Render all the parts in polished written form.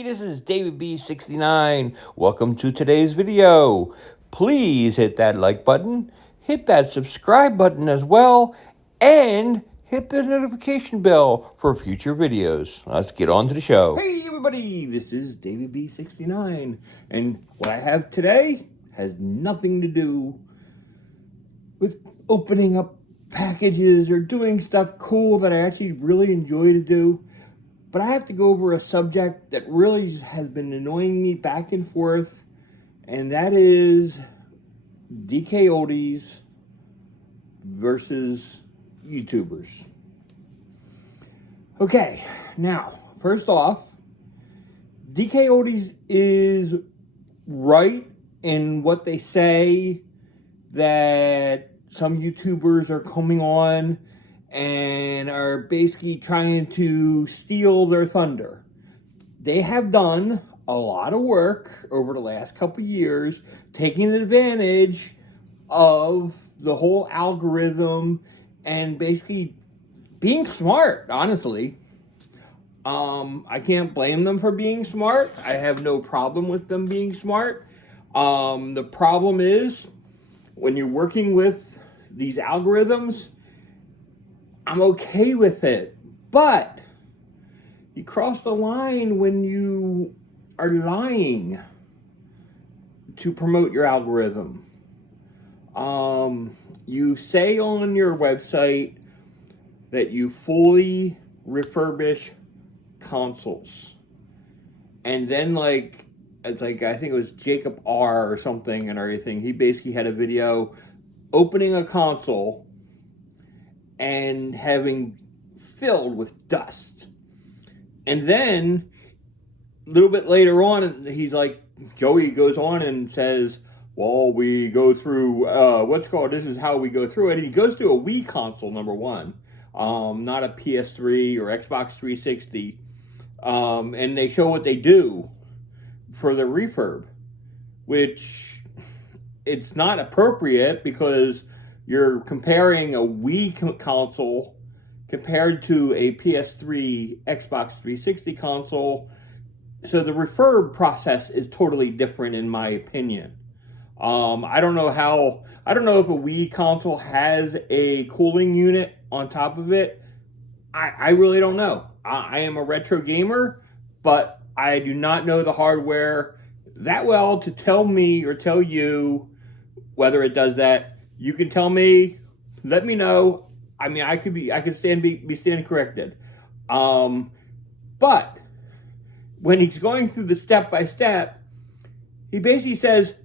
Hey, this is David B69. Welcome to today's video. Please hit that like button, hit that subscribe button as well, and hit the notification bell for future videos. Let's get on to the show. Hey everybody, this is David B69, and what I have today has nothing to do with opening up packages or doing stuff cool that I actually really enjoy to do. But I have to go over a subject that really has been annoying me back and forth, and that is DK Oldies versus YouTubers. Okay, now, first off, DK Oldies is right in what they say that some YouTubers are coming on and are basically trying to steal their thunder. They have done a lot of work over the last couple years, taking advantage of the whole algorithm and basically being smart, honestly. I can't blame them for being smart. I have no problem with them being smart. The problem is when you're working with these algorithms, I'm okay with it, but you cross the line when you are lying to promote your algorithm. You say on your website that you fully refurbish consoles, and then it's like I think it was Jacob R or something and everything. He basically had a video opening a console and having filled with dust. And then a little bit later on, he's like, Joey goes on and says, well, we go through, this is how we go through it. And he goes through a Wii console, number one, not a PS3 or Xbox 360. And they show what they do for the refurb, which it's not appropriate because you're comparing a Wii console compared to a PS3, Xbox 360 console. So the refurb process is totally different in my opinion. I don't know if a Wii console has a cooling unit on top of it. I really don't know. I am a retro gamer, but I do not know the hardware that well to tell me or tell you whether it does that. You can tell me, let me know. I mean, I could be stand corrected. But when he's going through the step by step, he basically says,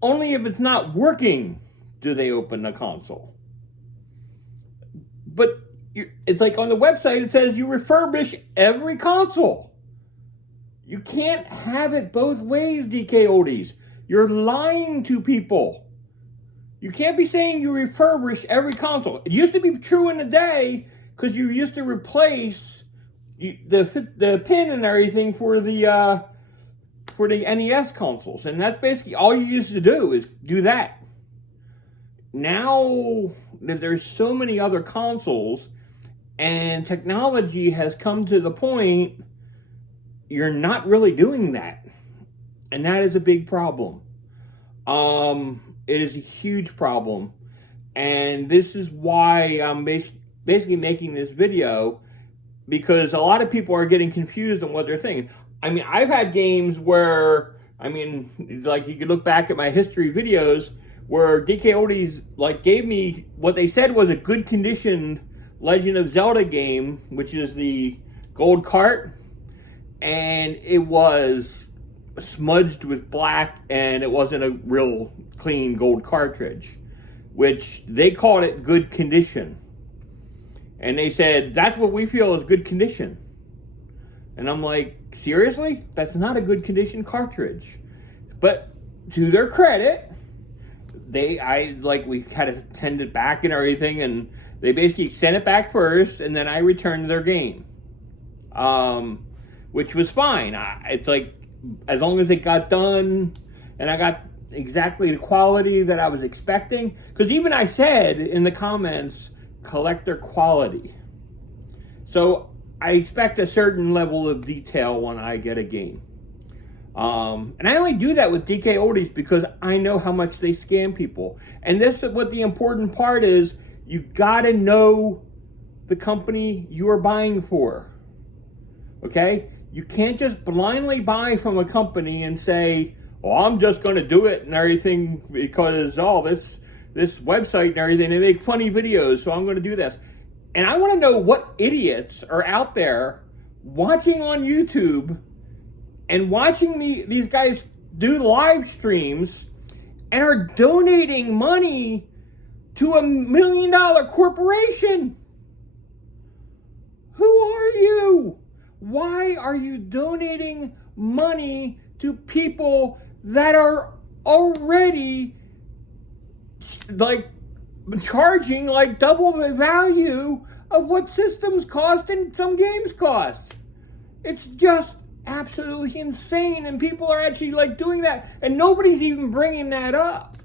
only if it's not working do they open the console. But it's like on the website, it says you refurbish every console. You can't have it both ways, DK Oldies. You're lying to people. You can't be saying you refurbish every console. It used to be true in the day because you used to replace the pin and everything for the NES consoles, and that's basically all you used to do is do that. Now that there's so many other consoles and technology has come to the point, you're not really doing that, and that is a big problem. It is a huge problem, and this is why I'm basically making this video, because a lot of people are getting confused on what they're thinking. I mean, I've had games where, it's like you could look back at my history videos where DK Oldies gave me what they said was a good condition Legend of Zelda game, which is the gold cart, and it was smudged with black and it wasn't a real clean gold cartridge, which they called it good condition. And they said, that's what we feel is good condition. And I'm like, seriously? That's not a good condition cartridge. But to their credit, we had to send it back and everything, and they basically sent it back first, and then I returned their game. Which was fine. It's like, as long as it got done and I got exactly the quality that I was expecting, because even I said in the comments, collector quality. So I expect a certain level of detail when I get a game. And I only do that with DK Oldies because I know how much they scam people. And this is what the important part is. You gotta know the company you are buying for. Okay? You can't just blindly buy from a company and say, "Oh, I'm just gonna do it and everything because this website and everything, they make funny videos, so I'm gonna do this." And I wanna know what idiots are out there watching on YouTube and watching these guys do live streams and are donating money to $1 million corporation. Who are you? Why are you donating money to people that are already like charging like double the value of what systems cost and some games cost? It's just absolutely insane, and people are actually like doing that, and nobody's even bringing that up.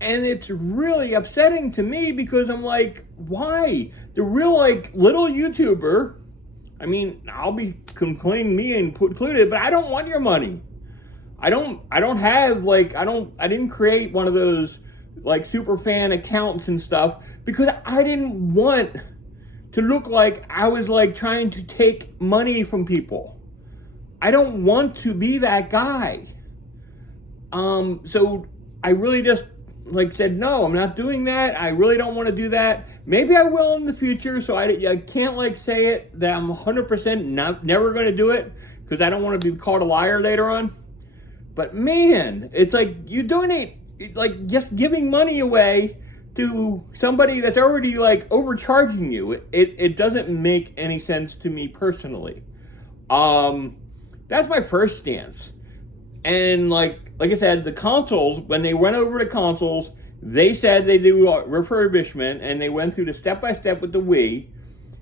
And it's really upsetting to me because I'm like, why? The real like little YouTuber, I mean, I'll be complaining me included, but I don't want your money. I didn't create one of those like super fan accounts and stuff because I didn't want to look like I was like trying to take money from people. I don't want to be that guy. So I really just like said, no, I'm not doing that. I really don't want to do that. Maybe I will in the future. So I can't like say it that I'm 100% never going to do it because I don't want to be called a liar later on. But man, it's like you donate, like just giving money away to somebody that's already like overcharging you. It doesn't make any sense to me personally. That's my first stance. And like I said, the consoles, when they went over to consoles, they said they do refurbishment, and they went through the step-by-step with the Wii.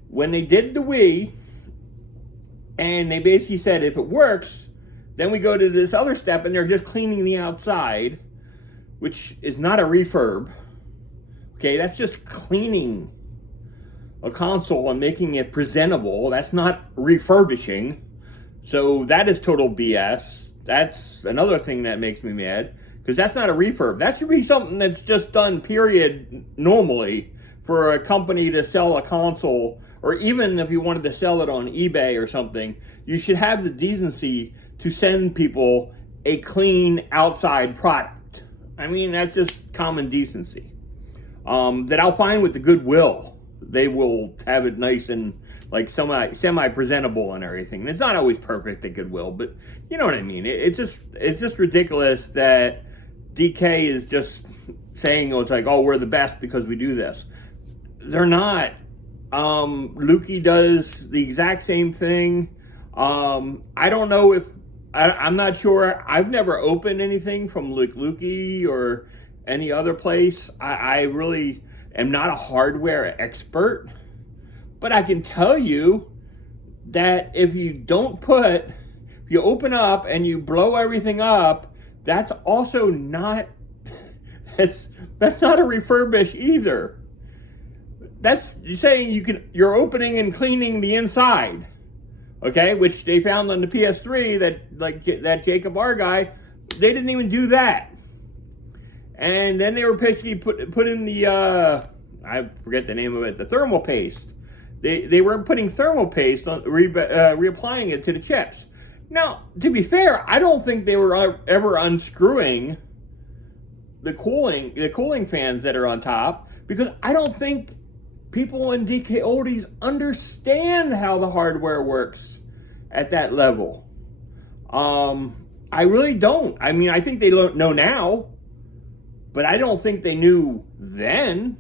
When they did the Wii, and they basically said, if it works, then we go to this other step, and they're just cleaning the outside, which is not a refurb. Okay, that's just cleaning a console and making it presentable. That's not refurbishing. So that is total BS. That's another thing that makes me mad, because that's not a refurb. That should be something that's just done, period, normally, for a company to sell a console, or even if you wanted to sell it on eBay or something, you should have the decency to send people a clean outside product. I mean, that's just common decency. That I'll find with the Goodwill. They will have it nice and like semi-presentable and everything. And it's not always perfect at Goodwill, but you know what I mean. It's just ridiculous that DK is just saying, oh, it's like, oh, we're the best because we do this. They're not. Lukey does the exact same thing. I don't know if, I'm not sure. I've never opened anything from Lukey or any other place. I really am not a hardware expert. But I can tell you that if you open up and you blow everything up, that's also not, that's not a refurbish either. That's saying you're opening and cleaning the inside, okay? Which they found on the PS3 that Jacob R guy, they didn't even do that. And then they were basically put in the, I forget the name of it, the thermal paste. They were putting thermal paste on, reapplying it to the chips. Now, to be fair, I don't think they were ever unscrewing the cooling fans that are on top, because I don't think people in DK Oldies understand how the hardware works at that level. I really don't. I mean, I think they don't know now, but I don't think they knew then.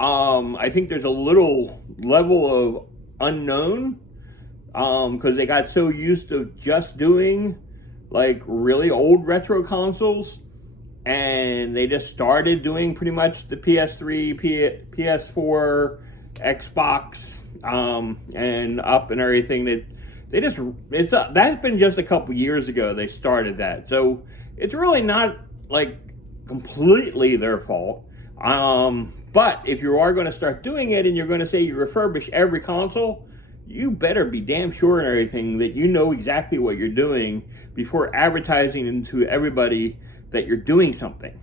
I think there's a little level of unknown because they got so used to just doing like really old retro consoles, and they just started doing pretty much the PS3, PS4, Xbox, and up and everything. That's been just a couple years ago they started that, so it's really not like completely their fault. But if you are going to start doing it and you're going to say you refurbish every console, you better be damn sure and everything that you know exactly what you're doing before advertising to everybody that you're doing something.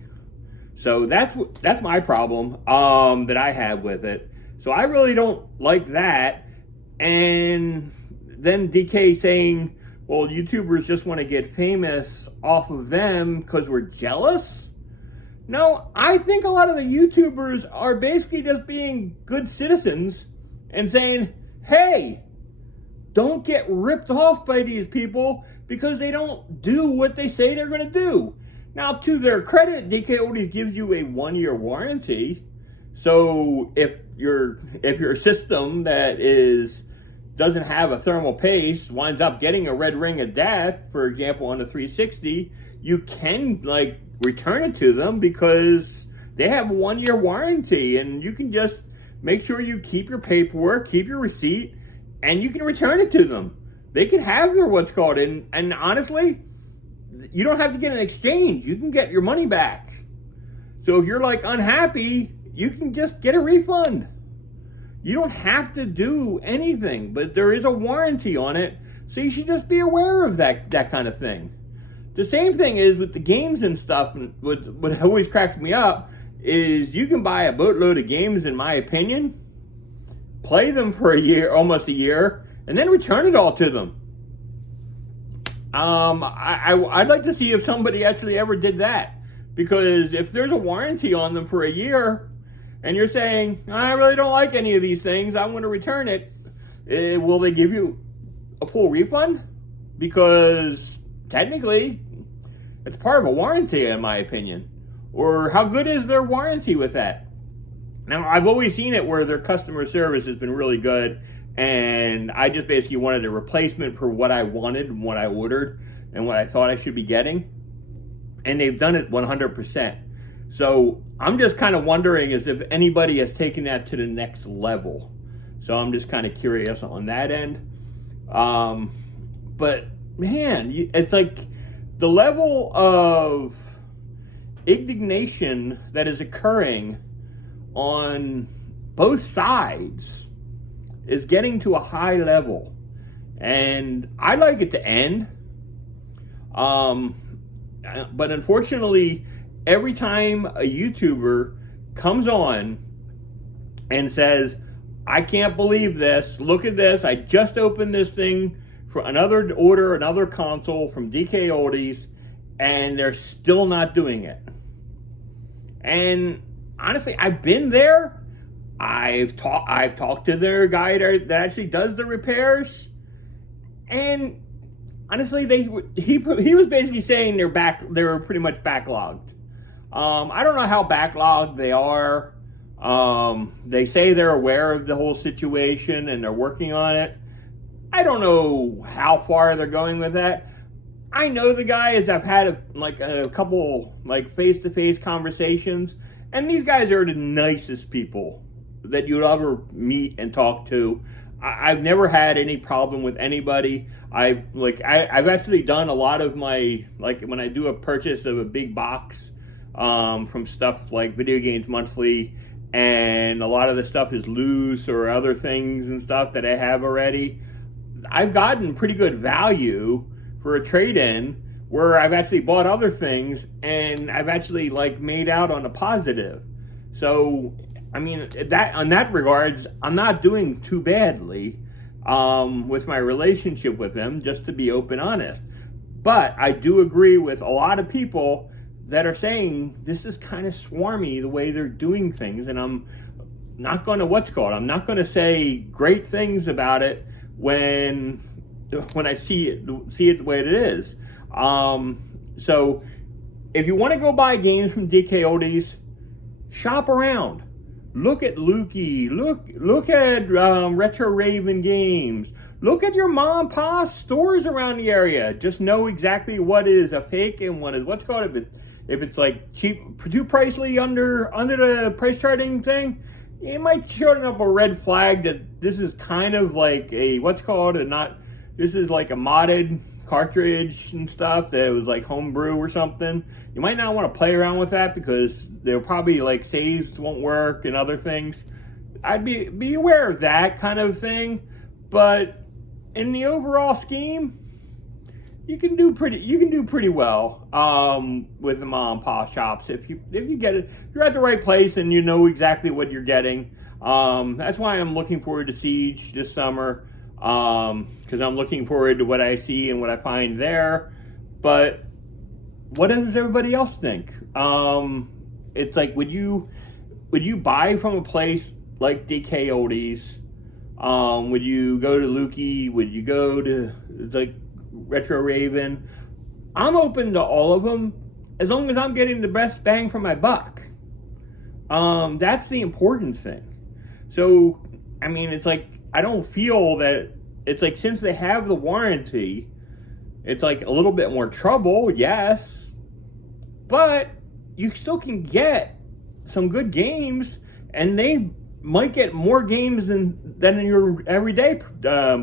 So that's my problem that I have with it. So I really don't like that. And then DK saying, well, YouTubers just want to get famous off of them because we're jealous. No, I think a lot of the YouTubers are basically just being good citizens and saying, hey, don't get ripped off by these people because they don't do what they say they're going to do. Now, to their credit, DK Oldies gives you a 1-year warranty. So if your system that doesn't have a thermal paste winds up getting a red ring of death, for example, on the 360, you can return it to them because they have a 1-year warranty, and you can just make sure you keep your paperwork, keep your receipt, and you can return it to them. They can have your what's called, and honestly, you don't have to get an exchange. You can get your money back. So if you're unhappy, you can just get a refund. You don't have to do anything, but there is a warranty on it, so you should just be aware of that kind of thing. The same thing is with the games and stuff. And what always cracks me up is you can buy a boatload of games, in my opinion, play them for a year, almost a year, and then return it all to them. I'd like to see if somebody actually ever did that, because if there's a warranty on them for a year, and you're saying, I really don't like any of these things, I want to return it, will they give you a full refund? Because technically, it's part of a warranty, in my opinion. Or how good is their warranty with that? Now, I've always seen it where their customer service has been really good, and I just basically wanted a replacement for what I wanted and what I ordered and what I thought I should be getting. And they've done it 100%. So I'm just kind of wondering as if anybody has taken that to the next level. So I'm just kind of curious on that end. But man, it's the level of indignation that is occurring on both sides is getting to a high level. And I'd like it to end. But unfortunately, every time a YouTuber comes on and says, I can't believe this, look at this, I just opened this thing for another console from DK Oldies, and they're still not doing it. And honestly, I've been there. I've talked to their guy that actually does the repairs, and honestly, he was basically saying they were pretty much backlogged. I don't know how backlogged they are. They say they're aware of the whole situation and they're working on it. I don't know how far they're going with that. I know the guy, as I've had a couple face-to-face conversations, and these guys are the nicest people that you'd ever meet and talk to. I've never had any problem with anybody. I've actually done a lot of my, when I do a purchase of a big box from stuff like Video Games Monthly, and a lot of the stuff is loose or other things and stuff that I have already, I've gotten pretty good value for a trade-in where I've actually bought other things and I've actually made out on a positive. So I mean, on that regards, I'm not doing too badly with my relationship with them, just to be open honest. But I do agree with a lot of people that are saying this is kind of swarmy the way they're doing things, and I'm not going to I'm not going to say great things about it when I see it the way it is. So if you want to go buy games from DK Oldies, shop around. Look at Lukey. Look at Retro Raven Games. Look at your mom and pop stores around the area. Just know exactly what is a fake and what is what's called. If it's cheap, too pricey under the price charting thing, it might show up a red flag that this is kind of like a this is like a modded cartridge and stuff that it was homebrew or something. You might not want to play around with that because they'll probably saves won't work and other things. I'd be aware of that kind of thing. But in the overall scheme, you can do pretty well with the mom and pop shops if you get it. If you're at the right place and you know exactly what you're getting. That's why I'm looking forward to Siege this summer, because I'm looking forward to what I see and what I find there. But what does everybody else think? It's like, would you buy from a place like DK Oldies? Would you go to Lukey? Would you go to like Retro Raven? I'm open to all of them as long as I'm getting the best bang for my buck. That's the important thing. So, I mean, it's like, I don't feel that, it's like, since they have the warranty, it's like a little bit more trouble, yes, but you still can get some good games, and they might get more games than in your everyday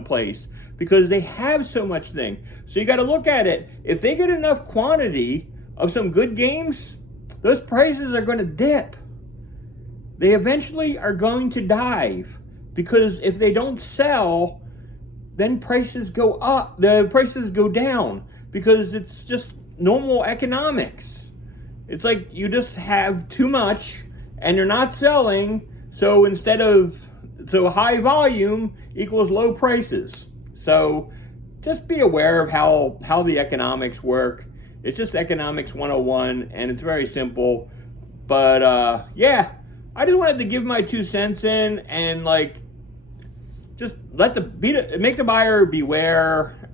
place, because they have so much thing. So you got to look at it. If they get enough quantity of some good games, those prices are going to dip. They eventually are going to dive, because if they don't sell, then prices go up, the prices go down, because it's just normal economics. It's like you just have too much and you're not selling, so so high volume equals low prices. So just be aware of how the economics work. It's just economics 101, and it's very simple. But yeah, I just wanted to give my 2 cents in, and like, just make the buyer beware.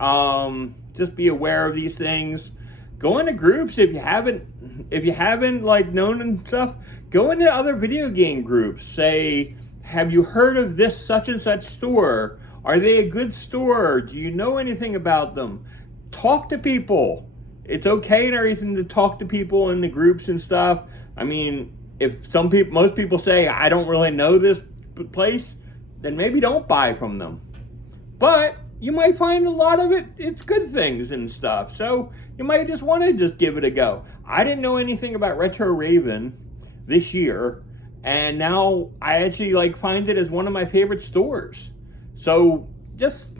Just be aware of these things. Go into groups if you haven't like known and stuff. Go into other video game groups. Say, have you heard of this such and such store? Are they a good store? Do you know anything about them? Talk to people. It's okay and everything to talk to people in the groups and stuff. I mean, if most people say, I don't really know this place, then maybe don't buy from them. But you might find a lot of it's good things and stuff. So you might just want to just give it a go. I didn't know anything about Retro Raven this year, and now I actually like find it as one of my favorite stores. So just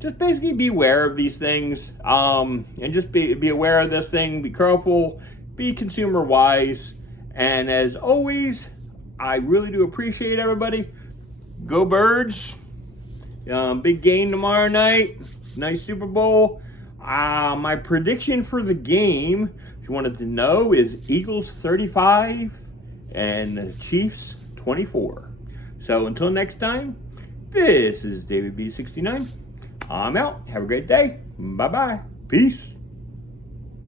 basically be aware of these things, and just be aware of this thing. Be careful, be consumer wise, and as always, I really do appreciate everybody. Go Birds! Big game tomorrow night. Nice Super Bowl. My prediction for the game, if you wanted to know, is Eagles 35 and Chiefs 24. So until next time, this is David B69. I'm out. Have a great day. Bye-bye. Peace.